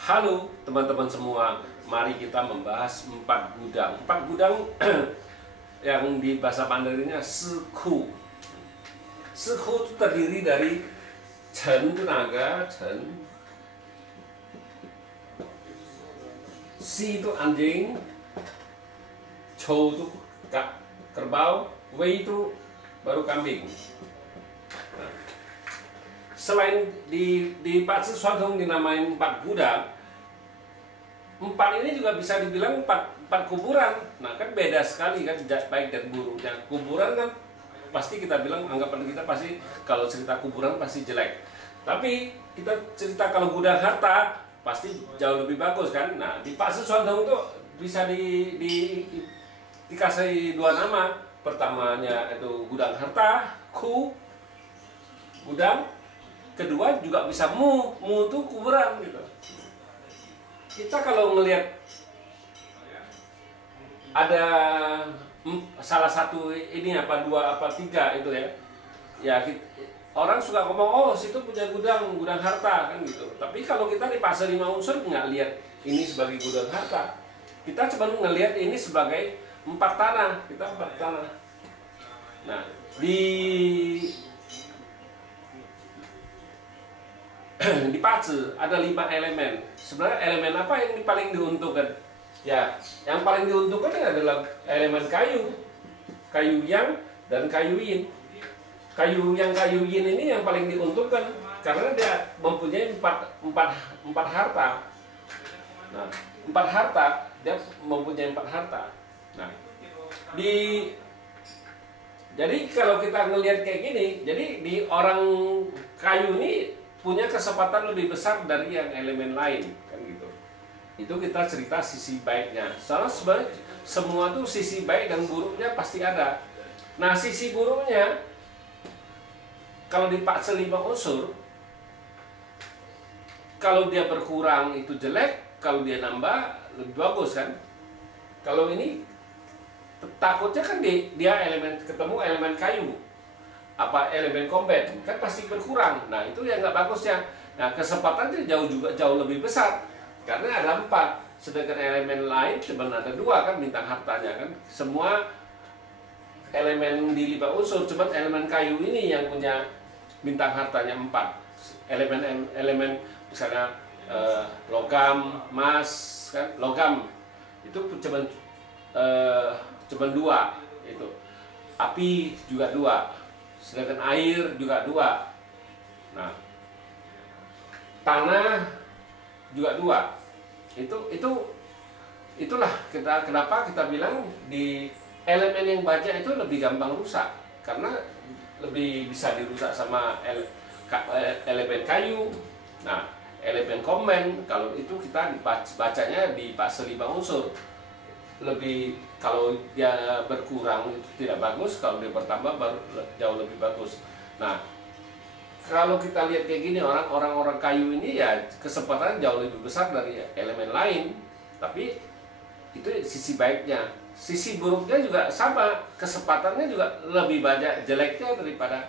Halo teman-teman semua, mari kita membahas empat gudang. Empat gudang yang di bahasa Mandarinnya siku. Siku itu terdiri dari chen itu naga, chen. Si itu anjing, chou itu kerbau, wei itu baru kambing. Nah, selain di Pak Siswantong dinamain empat gudang, empat ini juga bisa dibilang empat kuburan. Nah kan beda sekali kan baik dan buruknya. Kuburan kan pasti kita bilang, anggapan kita pasti kalau cerita kuburan pasti jelek. Tapi kita cerita kalau gudang harta pasti jauh lebih bagus kan. Nah di Pak Siswantong itu bisa dikasih dua nama. Pertamanya itu gudang harta, ku, gudang. Kedua juga bisa mu itu kuburan gitu. Kita kalau ngelihat ada salah satu ini apa dua apa tiga itu ya orang suka ngomong oh situ punya gudang harta kan gitu. Tapi kalau kita di pasar 5 unsur nggak lihat ini sebagai gudang harta, kita cuma ngelihat ini sebagai empat tanah, kita empat tanah. Nah di Pace ada 5 elemen. Sebenarnya elemen apa yang paling diuntungkan? Ya, yang paling diuntungkan adalah elemen kayu, kayu yang dan kayu yin. Kayu yin ini yang paling diuntungkan karena dia mempunyai empat harta. Nah, 4 harta dia mempunyai 4 harta. Nah, jadi kalau kita ngelihat kayak gini, jadi di orang kayu ini punya kesempatan lebih besar dari yang elemen lain kan gitu. Itu kita cerita sisi baiknya. Soalnya sebenarnya semua tuh sisi baik dan buruknya pasti ada. Nah sisi buruknya kalau di Pak 5 unsur, kalau dia berkurang itu jelek, kalau dia nambah lebih bagus kan. Kalau ini takutnya kan dia elemen ketemu elemen kayu, apa elemen combat kan pasti berkurang. Nah itu yang nggak bagusnya. Nah kesempatannya jauh lebih besar karena ada 4, sedangkan elemen lain cuma ada 2 kan bintang hartanya kan. Semua elemen di 5 unsur, cuma elemen kayu ini yang punya bintang hartanya 4. Elemen misalnya logam, emas kan, logam itu cuma 2 itu. Api juga 2. Sedangkan air juga 2. Nah, tanah juga 2. Itulah kenapa kita bilang di elemen yang banyak itu lebih gampang rusak karena lebih bisa dirusak sama elemen kayu. Nah, elemen komen kalau itu kita bacanya di fase 5 unsur. Lebih kalau dia berkurang itu tidak bagus, kalau dia bertambah baru jauh lebih bagus. Nah kalau kita lihat kayak gini orang kayu ini ya kesempatan jauh lebih besar dari elemen lain, tapi itu sisi baiknya. Sisi buruknya juga sama, kesempatannya juga lebih banyak jeleknya daripada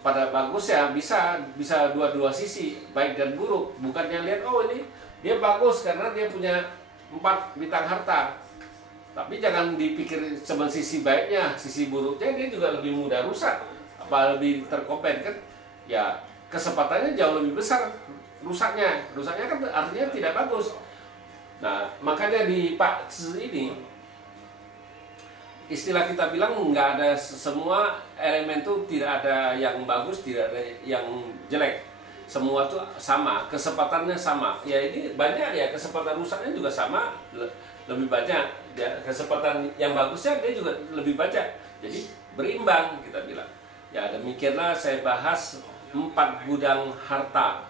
pada bagus ya. Bisa dua sisi baik dan buruk, bukannya lihat oh ini dia bagus karena dia punya 4 bintang harta. Tapi jangan dipikir cuma sisi baiknya, sisi buruknya dia juga lebih mudah rusak, apa lebih terkopen kan? Ya kesempatannya jauh lebih besar rusaknya kan artinya tidak bagus. Nah makanya di Pak ini istilah kita bilang nggak ada semua elemen tuh, tidak ada yang bagus, tidak ada yang jelek. Semua tuh sama, kesempatannya sama. Ya ini banyak ya, kesempatan rusaknya juga sama, lebih banyak. Ya, kesempatan yang bagusnya dia juga lebih banyak. Jadi berimbang kita bilang. Ya demikianlah saya bahas 4 gudang harta.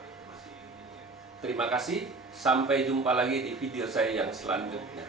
Terima kasih, sampai jumpa lagi di video saya yang selanjutnya.